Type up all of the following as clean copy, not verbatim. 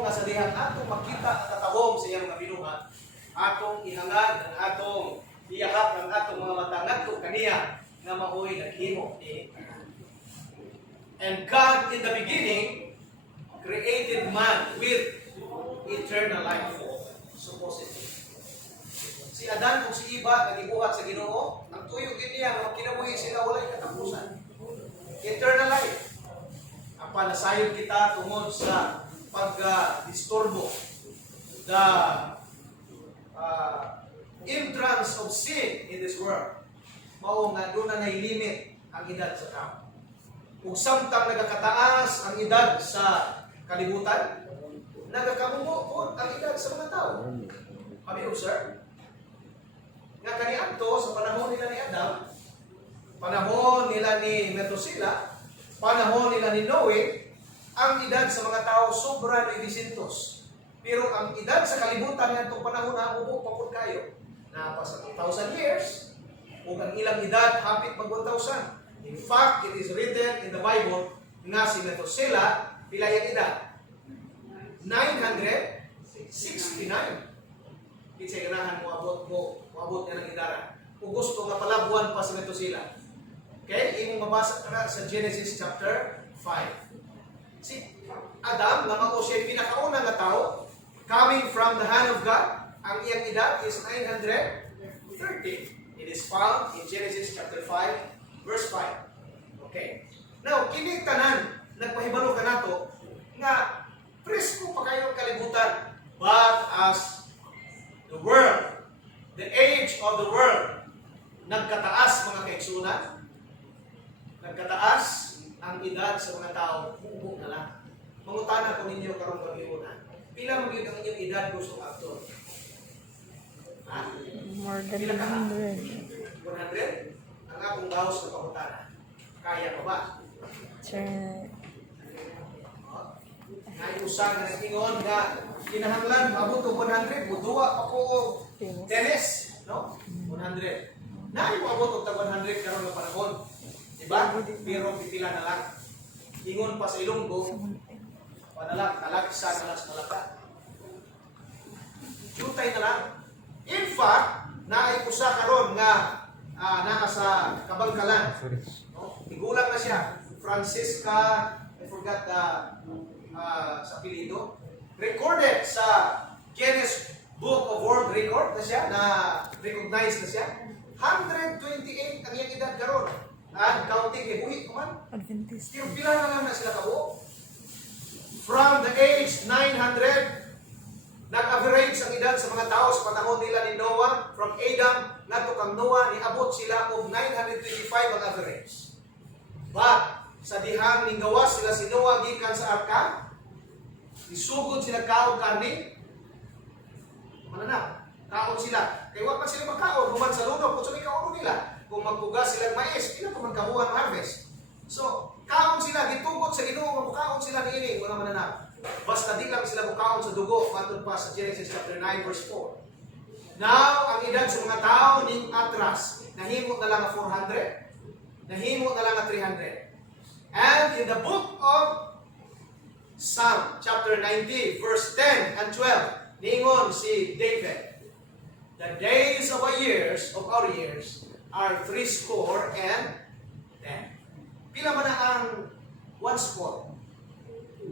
nga sa dihan atong makita ang katahom sa iyang mga binuhat, atong ihangad ang atong iyahap ang atong mga mata ngadto kaniya nga maoy naghimo ni. And God in the beginning created man with eternal life, supposedly. Si Adan ug si Eva nagibuhat sa Ginoo, ang tuyo gid niya nga kinabuhi sila walay katapusan. Eternal life. Ang panasayod kita tungod sa pag-disturbo, the entrance of sin in this world. Mao nga doon na limit ang edad sa tao. Kung samtang nagkataas ang edad sa kalibutan, nagkakamumbo po ang edad sa mga tao. Kami observe. Nga kaniadto sa panahon nila ni Adam, panahon nila ni Methuselah, panahon nila ni Noe, ang edad sa mga tao sobra 900. Pero ang edad sa kalibutan nga itong panahon na ubo pa po kayo. Na pa sa 2,000 years, o ang ilang edad hapit mag 1,000. In fact, it is written in the Bible nga si Methuselah, pila yung edad? 969. Kitsa ganahan mo abot niya ng edara. Kung gusto nga palabuan pa si Methuselah. Okay? Imong mabasa ka sa Genesis chapter 5. Si Adam, nga mao siya pinakauna nga tao, coming from the hand of God, ang iyang edad is 930. It is found in Genesis chapter 5, verse 5. Okay. Now, kini tanan, nagpahibalo ka nato, nga presko pa kayong kalibutan, but as the world, the age of the world, nagkataas mga kaigsunan, nagkataas ang edad sa mga tao, buo na lang. Mangutana ko ninyo karong pag-iunan. Pila magyud ang inyong edad gusto aktor? Ha? More than 100. 100? Ang akong bawas na pangutana. Kaya pa ba? Sure. Naiusan na nag-ingon nga kinahanglan maabot og 100, buduwa pa ko tennis, no? 100. Naay mo abot og 100 karon nga panahon. Diba? Pero pipila na lang. Ingon pa sa Ilonggo, panalang, kalagsa na lang sa malaka. Jutay na lang. In fact, naay usa karon nga naa sa Kabangkalan. No? Igulang na siya. Francisca, I forgot sa apelyido. Recorded sa Guinness Book of World Record na siya, na recognized na siya. 128 ang iyang edad karon. At counting kay buhi kuman. Adventist. Pero pila na lang na sila kabuo. From the age 900, nag-average ang edad sa mga tao sa panahon nila ni Noah. From Adam ngadto kang Noah, niabot sila og 925 ang average. But sa dihang ninggawas sila si Noah gikan sa arka, isugod sila kaon karni. Manana, kaon sila. Kay wa pa sila makaon, human sa luno, kung sila kaon nila. Kung magpugas silang mais, pila pa man kabuhan harvest. So, kaon sila, gitugot sa Ginoo nga mukaon sila niini mga mananap. Basta di lang sila mukaon sa dugo, matod pa sa Genesis chapter 9 verse 4. Now, ang edad sa mga tao ning atras, nahimot na lang nga 400, nahimot na lang nga 300. And in the book of Psalm chapter 90 verse 10 and 12, ningon si David, the days of our years are 80 and 10. Pila man na ang 1 score?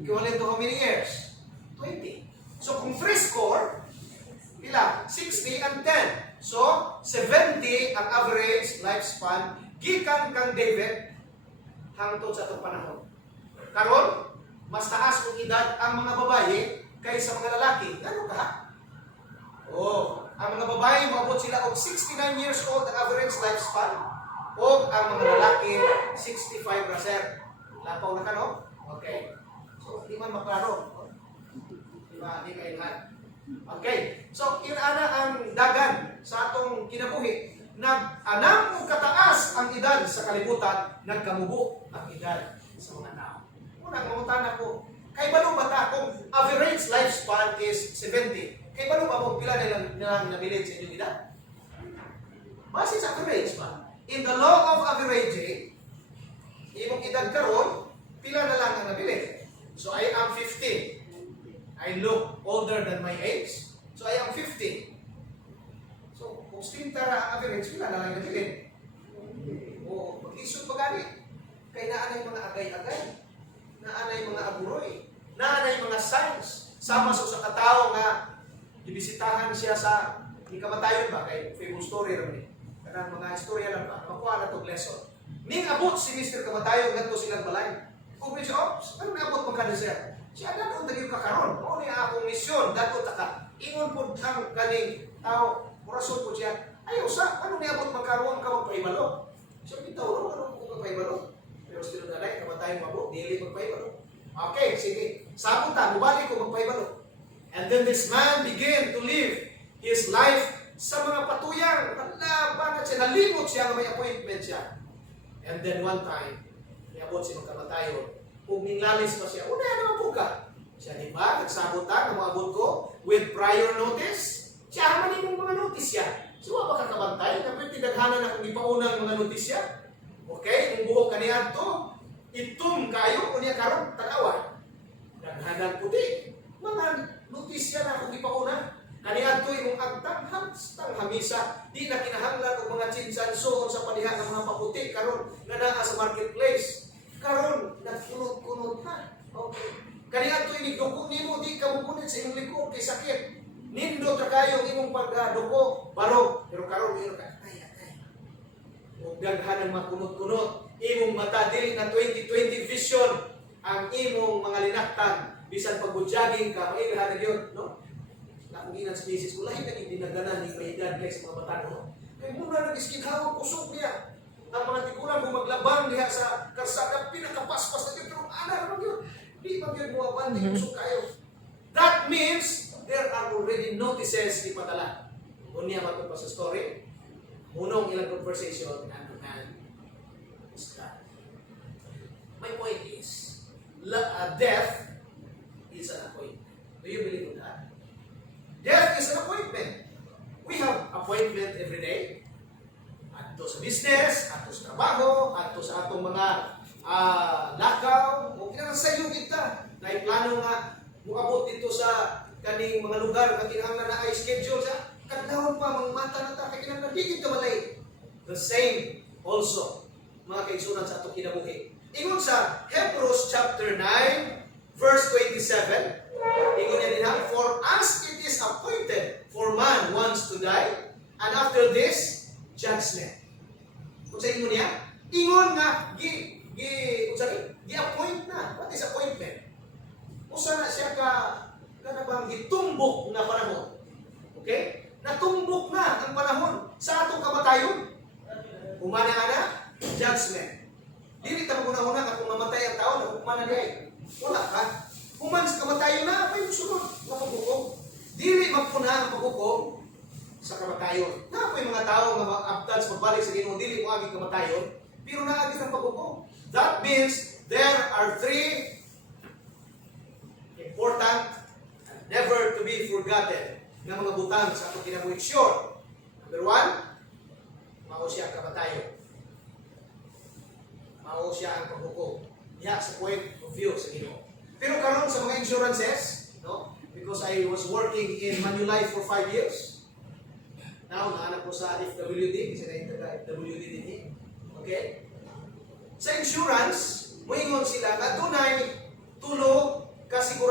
Equivalent to how many years? 20. So kung 80, pila? 60 and 10. So 70 ang average lifespan gikan kang David hangtod sa itong panahon. Karon, mas taas kung edad ang mga babae kaysa mga lalaki. Ano ka? Oh, ang mga babae, maabot sila og 69 years old ang average lifespan. O ang mga lalaki, 65 na sir. Lapaw na ka, no? Okay. So, di man maklaro. Diba? Di kaingan. Okay. So, inaana ang dagan sa atong kinabuhi. Nag-anam kung kataas ang edad sa kalibutan, nagkamubo ang edad sa mga tao. Unang mamutan ako, kay balo ba ta kung average lifespan is 70? Kay balo ba mo pila nilang nabilid sa inyong edad? Base sa average ba? In the law of averaging, imong edad karon, pila na lang ang nabilid. So I am 15. I look older than my age. So I am 50. So kung stintara average, wala na lang nabilin. O mag-isip pagani. Kaya naanay mga agay-agay. Naanay mga aburoy. Naanay mga signs. Sama sa katao nga ibisitahan siya sa kamatayon ba? Kay famous story rin. Kanang mga istorya lang ba? Makuha na itong lesson. Ning abot si Mr. Kamatayon ganito silang balay. Kung medyo, ano naabot magkano siya? Siya dato tagyo kakaron. O niya akong misyon, dato taka. Ingon po ang kaning tao, murason po siya. Ayaw sa, ano niabot magkaroon ka magpaibalo? Siya bitaw, ano kung magpaibalo? Pero still na lang, Kamatayon mabot, dili magpaibalo. Okay, sige. Sabot ta, mubalik ko magpaibalo. And then this man began to live his life sa mga patuyang. Bakit siya? Nalimot siya na may appointment siya. And then one time, niabot si Kamatayon. Kung ninglalis pa siya, una naman po ka. Siya di ba? Nagsabutan, namabot ko with prior notice. Siya naman yung mga notice siya. So, wala ka kabantay. Kapit tinaghanan na kung ipaunang mga notice siya. Okay? Kung buhok kaniya to, itum kayo, kunya karon tanawa. Naghanang puti. Mga notice siya na kung ipauna. Kaniya to yung agtang hamstang hamisa. Di na kinahanglan ng mga chinsansoon sa paniha ng mga paputi. Karon na naa sa marketplace. Karon nagkunot-kunot na. Okay. Kaniya to yung dugo nimo, di ka mukunit sa iyong likod kay sakit. Nindo tra kayo imong pagduko, barog. Pero karon mayroon ka, ay. Huwag daghan ng mga kunot-kunot. Imong mata dili na 20/20 vision ang imong mga linaktan. Bisan pagbudyaging ka, may ilhan na yun, no? Nakuginan sa misis ko, lahi naging dinaganan ni Maydad guys mga bata, no? Kaya muna nag-iskinhawang kusok niya. Ang mga tigulang kung maglabang niya sa karsada, pinakapaspas na yun, pero naman yun. Di ba yun mo abanti kusok kayo? That means, there are already notices ipadala. Kung niya matupad sa story, unong ilang conversation, and man is God. My point is, death is an appointment. Do you believe in that? Death is an appointment. We have appointment every day. Ato sa business, ato sa trabaho, ato sa atong mga lakaw. O kinang sa iyo kita. Naiplano nga, mukabot dito sa kaning mga lugar na kinahanglan na ay schedule sa kadlawon pa, mga mata na ta, kaya kinahanglan digit ka malay. The same also, mga kaigsunan sa atong kinabuhi. Ingon sa Hebrews chapter 9, verse 27, ingon niya din ha, for as it is appointed for man once to die, and after this, judgment. Kung sa ingon niya, ingon nga, gi-appoint na. What is appointment? Usa na siya kanabang gitumbok na panahon. Okay? Natumbok na ang panahon sa atong kamatayon. Umana na, judgment. Dili ta maguna-una nga kung mamatay ang tao, nagukman na diay. Wala ka. Human sa kamatayon na, may sunod na paghukom. Dili magpuna ang paghukom sa kamatayon. Na may mga tao nga mag-abdad sa pagbalik sa Ginoo, dili mo aging kamatayon, pero naagit ang paghukom. That means there are three important and never to be forgotten na mga butang sa atong kinabuhi. Sure. Number one, mao siya ang kamatayon. Mao siya ang paghukom. Diha sa point of view sa Ginoo. Pero karon sa mga insurances, no? Because I was working in Manulife for 5 years. Now, naanak ko sa FWD, kasi na FWD din eh. Okay? Sa insurance, moingon sila na dunay tulog kasigurado